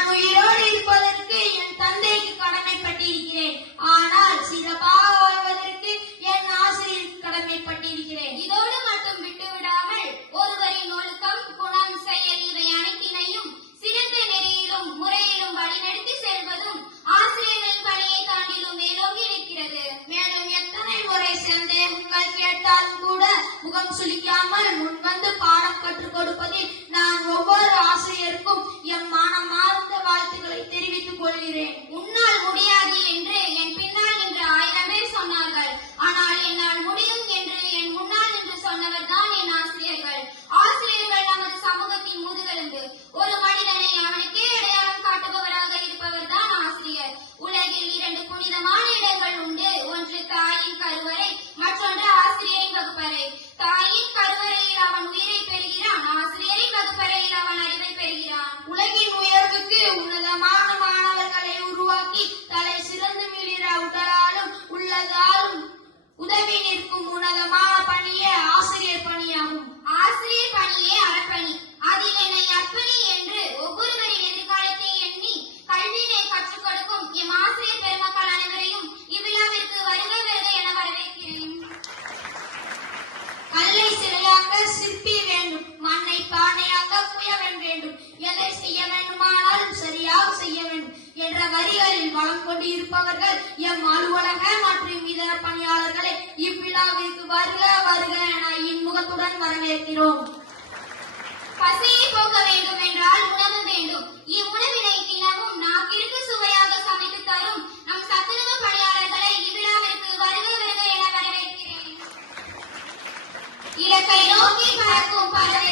நான் உயிரோடு இருப்பதற்கு என் தந்தைக்கு கடமைப்பட்டிருக்கிறேன். ஆனால் சிறப்பாக வாழ்வதற்கு என் ஆசிரியருக்கு கடமைப்பட்டிருக்கிறேன். இதோடு மட்டும் விட்டுவிடாமல் ஒருவரின் ஒழுக்கம், குணம், செயல் இவை அனைத்தினையும் சிறந்த நெறியிலும் முறையிலும் வழிநடத்தி செல்வதும் ஆசிரியர்களின் பணியை தாண்டிலும் மேலோங்கி நிற்கிறது. மேலும் எத்தனை முறை சந்தேகங்கள் கேட்டாலும் கூட முகம் சுளிக்காமல் முன்வந்து பாடம் கற்றுக் கொடுப்பதில் நான் ஒவ்வொரு ஆசிரியருக்கும் என் மனமார்ந்த வாழ்த்துக்களை தெரிவித்துக் கொள்கிறேன். உன்னால் முடியாது என்று என் பின்னால் நின்று 1000 பேர் சொன்னார்கள். ஆனால் என்னால் முடியும் என்று என் முன்னால் நின்று சொன்னவர் தான் என் ஆசிரியர்கள். ஆசிரியர்கள் நமது சமூகத்தின் முதுகெலும்பு. ஒரு மனிதனை அவனுக்கே அடையாளம் காட்டுபவராக இருப்பவர் தான் ஆசிரியர். உலகில் 2 புனிதமான இடங்கள் உண்டு. ஒன்று தாயின் கருவறை, மற்றொன்று ஆசிரியரின் வகுப்பறை. தாயின் கருவறையில் அவன் உயிரை பெறுகிறான், ஆசிரியரின் வகுப்பறையில் அவன் அறிவை பெறுகிறான். உலகின் உயர்வுக்கு உன்னதமான மாணவர்களை உருவாக்கி தலை சிறந்து மிளிர உடலாலும் உள்ளதாலும் உதவி நிற்கும் உன்னதமான பணியே ஆசிரியர் பணியாகும். ஆசிரியர் பணியே அறப்பணி. அதில் என்னை அர்ப்பணி என்று ஒவ்வொருவரின் எதிர்காலத்தை எண்ணி கல்வியினை கற்றுக் கொடுக்கும் எம் ஆசிரியர் பெருமக்கள் அனைவரையும் இவ்விழாவிற்கு வருக வருக என வரவேற்கிறேன். கல்லை சிலையாக்க சிற்பி வேண்டும், மண்ணை பானையாக்க குயவன் வேண்டும், எதை செய்ய வேண்டுமானாலும் சரியாக செய்ய வேண்டும் என்ற வரிகளில் வளம் கொண்டு இருப்பவர்கள் எம் அலுவலக மற்றும் இதர பணியாளர்களை இவ்விழாவிற்கு வருக வருக என இன்முகத்துடன் வரவேற்கிறோம். பசியை போக்க வேண்டும் என்றால் உணவு வேண்டும். இவ்வுணவினை தினமும் நாக்கிற்கு சுவையாக சமைத்து தரும் நம் சத்துணவு பணியாளர்களை இவ்விழாவிற்கு வருக வருக என வரவேற்கிறேன். இலக்கை நோக்கி பறக்கும் பறவை